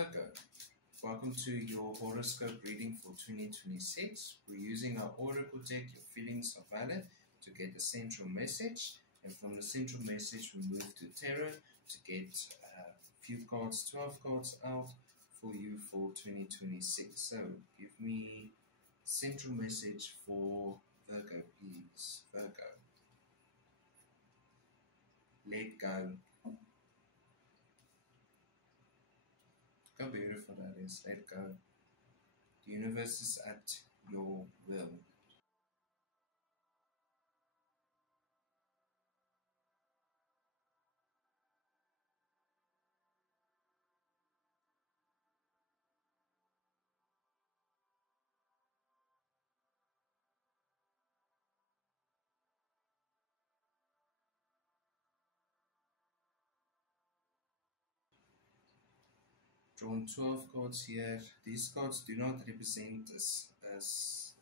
Virgo, welcome to your horoscope reading for 2026. We're using our oracle deck, Your Feelings Are Valid, to get the central message. And from the central message, we move to tarot to get a few cards, 12 cards out for you for 2026. So give me central message for Virgo, please. Virgo. Let go. How beautiful that is. Let go. The universe is at your will. Drawn 12 cards here. These cards do not represent as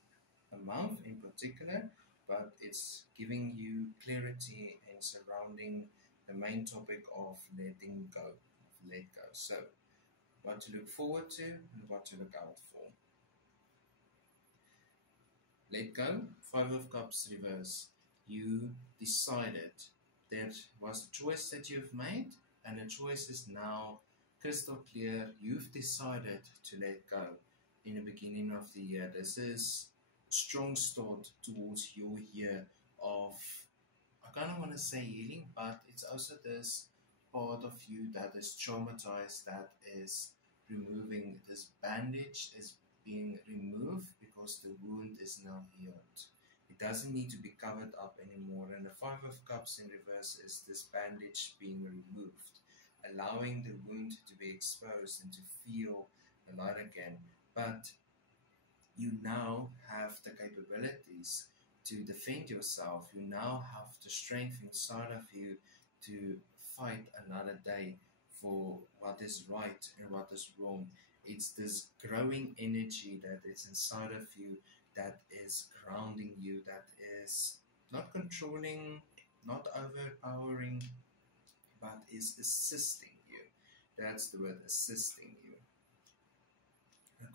a month in particular, but it's giving you clarity and surrounding the main topic of letting go, let go. So, what to look forward to and what to look out for. Let go, 5 of Cups reverse. You decided. There was a choice that you've made, and the choice is now crystal clear. You've decided to let go in the beginning of the year. This is a strong start towards your year of, I kind of want to say healing, but it's also this part of you that is traumatized, that is removing. This bandage is being removed because the wound is now healed. It doesn't need to be covered up anymore. And the 5 of Cups in reverse is this bandage being removed, allowing the wound to be exposed and to feel the light again. But you now have the capabilities to defend yourself. You now have the strength inside of you to fight another day for what is right and what is wrong. It's this growing energy that is inside of you that is grounding you, that is not controlling, not overpowering, but is assisting you. That's the word, assisting you.